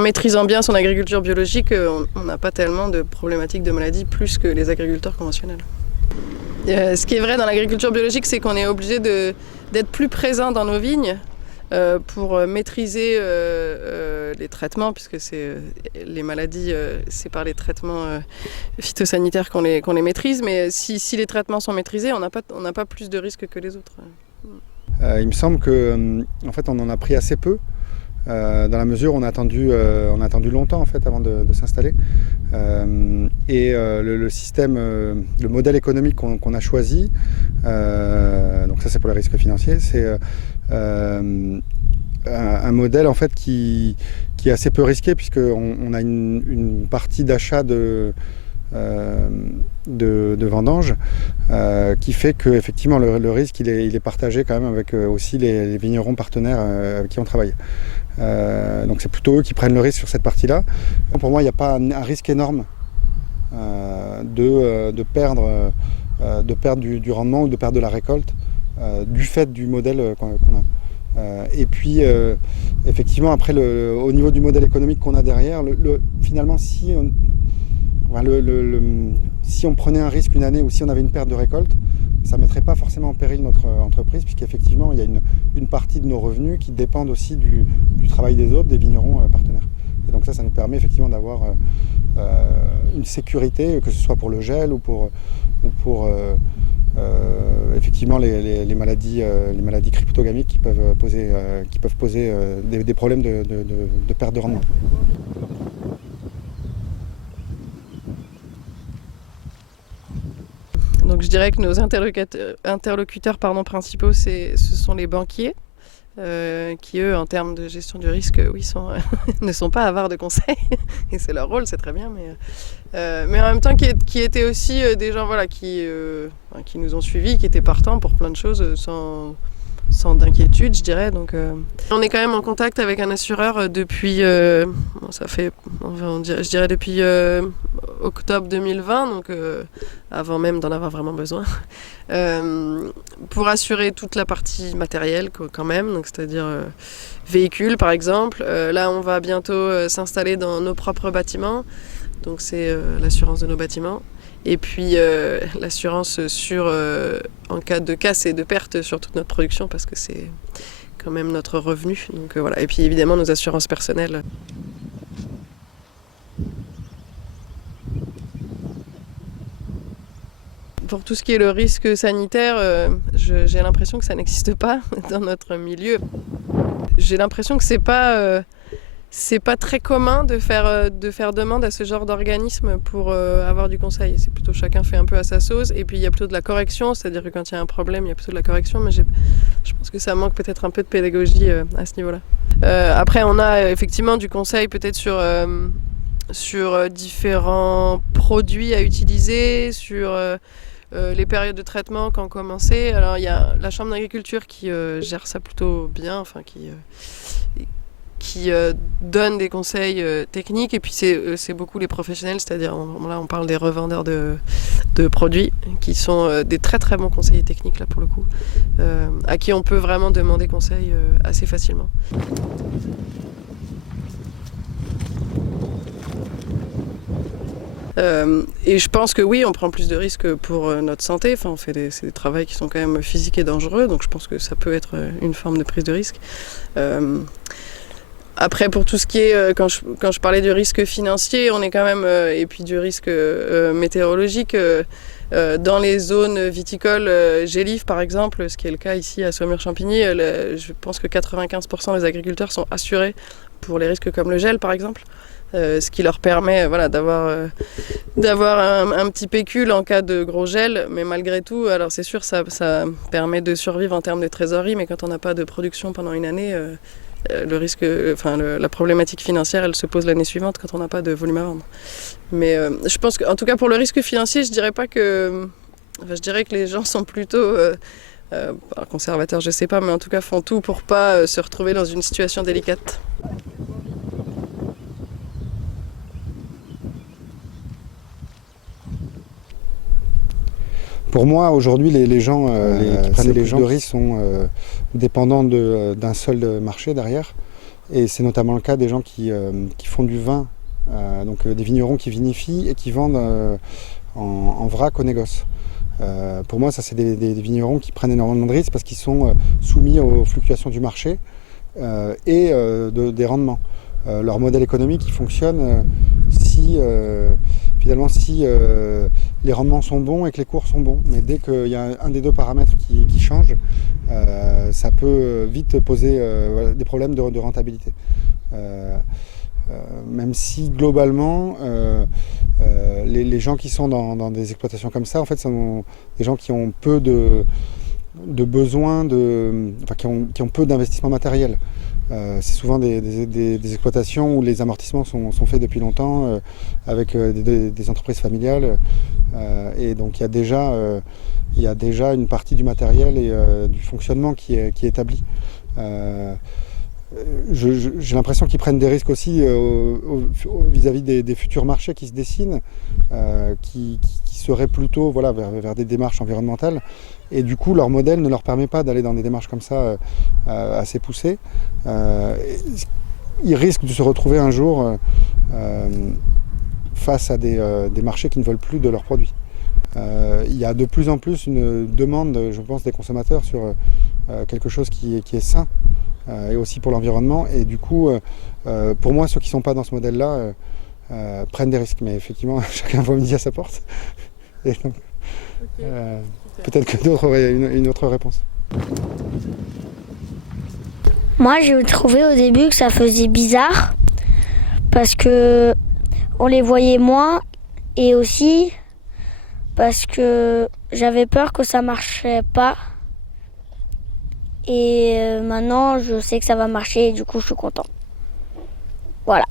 En maîtrisant bien son agriculture biologique, on n'a pas tellement de problématiques de maladies plus que les agriculteurs conventionnels. Ce qui est vrai dans l'agriculture biologique, c'est qu'on est obligé d'être plus présent dans nos vignes pour maîtriser les traitements, puisque les maladies, c'est par les traitements phytosanitaires qu'on les maîtrise. Mais si les traitements sont maîtrisés, on n'a pas plus de risques que les autres. Il me semble qu'en fait, on en a pris assez peu. Dans la mesure où on a attendu longtemps en fait, avant de s'installer. Le système, le modèle économique qu'on a choisi, donc ça c'est pour les risques financiers, c'est un modèle en fait qui est assez peu risqué puisqu'on a une partie d'achat de vendanges qui fait qu'effectivement le risque il est partagé quand même avec aussi les vignerons partenaires avec qui on travaille. Donc c'est plutôt eux qui prennent le risque sur cette partie-là. Pour moi, il n'y a pas un risque énorme de perdre du rendement ou de perdre de la récolte du fait du modèle qu'on a. Et puis, effectivement, après, au niveau du modèle économique qu'on a derrière, finalement, si on prenait un risque une année ou si on avait une perte de récolte, ça ne mettrait pas forcément en péril notre entreprise, puisqu'effectivement, il y a une partie de nos revenus qui dépendent aussi du travail des autres, des vignerons partenaires. Et donc ça nous permet effectivement d'avoir une sécurité, que ce soit pour le gel ou pour effectivement les maladies cryptogamiques qui peuvent poser des problèmes de perte de rendement. Donc je dirais que nos interlocuteurs principaux, ce sont les banquiers, qui eux, en termes de gestion du risque, ne sont pas avares de conseils. Et c'est leur rôle, c'est très bien. Mais en même temps, qui étaient aussi des gens qui nous ont suivis, qui étaient partants pour plein de choses sans d'inquiétude, je dirais. Donc, on est quand même en contact avec un assureur depuis, je dirais depuis octobre 2020, donc avant même d'en avoir vraiment besoin, pour assurer toute la partie matérielle quand même, donc c'est-à-dire véhicules par exemple. Là, on va bientôt s'installer dans nos propres bâtiments, donc c'est l'assurance de nos bâtiments. Et puis l'assurance en cas de casse et de perte sur toute notre production, parce que c'est quand même notre revenu. Donc voilà. Et puis évidemment nos assurances personnelles. Pour tout ce qui est le risque sanitaire, j'ai l'impression que ça n'existe pas dans notre milieu. J'ai l'impression que c'est pas très commun de faire demande à ce genre d'organisme pour avoir du conseil. C'est plutôt chacun fait un peu à sa sauce. Et puis il y a plutôt de la correction, c'est-à-dire que quand il y a un problème, il y a plutôt de la correction. Mais je pense que ça manque peut-être un peu de pédagogie à ce niveau-là. Après, on a effectivement du conseil peut-être sur différents produits à utiliser, sur les périodes de traitement quand commencer. Alors il y a la Chambre d'agriculture qui gère ça plutôt bien, qui donne des conseils techniques, et puis c'est beaucoup les professionnels, c'est-à-dire là on parle des revendeurs de produits qui sont des très très bons conseillers techniques là pour le coup, à qui on peut vraiment demander conseil assez facilement. Et je pense que oui, on prend plus de risques pour notre santé. Enfin, c'est des travaux qui sont quand même physiques et dangereux, donc je pense que ça peut être une forme de prise de risque. Après, pour tout ce qui est, quand je parlais du risque financier, on est quand même, et puis du risque météorologique, dans les zones viticoles, Gélives par exemple, ce qui est le cas ici à Saumur-Champigny, je pense que 95% des agriculteurs sont assurés pour les risques comme le gel par exemple. Ce qui leur permet d'avoir un petit pécule en cas de gros gel, mais malgré tout, alors c'est sûr ça permet de survivre en termes de trésorerie, mais quand on n'a pas de production pendant une année, la problématique financière elle se pose l'année suivante quand on n'a pas de volume à vendre. Mais je pense qu'en tout cas pour le risque financier, je dirais que les gens sont plutôt conservateurs, je sais pas, mais en tout cas font tout pour pas se retrouver dans une situation délicate. Pour moi, aujourd'hui, les gens qui prennent les risques sont dépendants d'un seul marché derrière. Et c'est notamment le cas des gens qui font du vin, donc des vignerons qui vinifient et qui vendent en vrac au négoce. Pour moi, ça c'est des vignerons qui prennent énormément de risques parce qu'ils sont soumis aux fluctuations du marché et des rendements. Leur modèle économique il fonctionne si les rendements sont bons et que les cours sont bons. Mais dès qu'il y a un des deux paramètres qui change, ça peut vite poser des problèmes de rentabilité. Même si globalement, les gens qui sont dans des exploitations comme ça, en fait, sont des gens qui ont peu de besoins, qui ont peu d'investissement matériel. C'est souvent des exploitations où les amortissements sont faits depuis longtemps avec des entreprises familiales et donc il y a déjà une partie du matériel et du fonctionnement qui est établi. J'ai l'impression qu'ils prennent des risques aussi vis-à-vis des futurs marchés qui se dessinent, qui seraient plutôt vers des démarches environnementales. Et du coup, leur modèle ne leur permet pas d'aller dans des démarches comme ça assez poussées. Ils risquent de se retrouver un jour face à des marchés qui ne veulent plus de leurs produits. Il y a de plus en plus une demande, je pense, des consommateurs sur quelque chose qui est sain et aussi pour l'environnement. Et du coup, pour moi, ceux qui ne sont pas dans ce modèle-là prennent des risques. Mais effectivement, chacun voit midi à sa porte. Et donc, peut-être que d'autres auraient une autre réponse. Moi, j'ai trouvé au début que ça faisait bizarre parce que on les voyait moins et aussi parce que j'avais peur que ça marchait pas. Et maintenant, je sais que ça va marcher et du coup, je suis content. Voilà.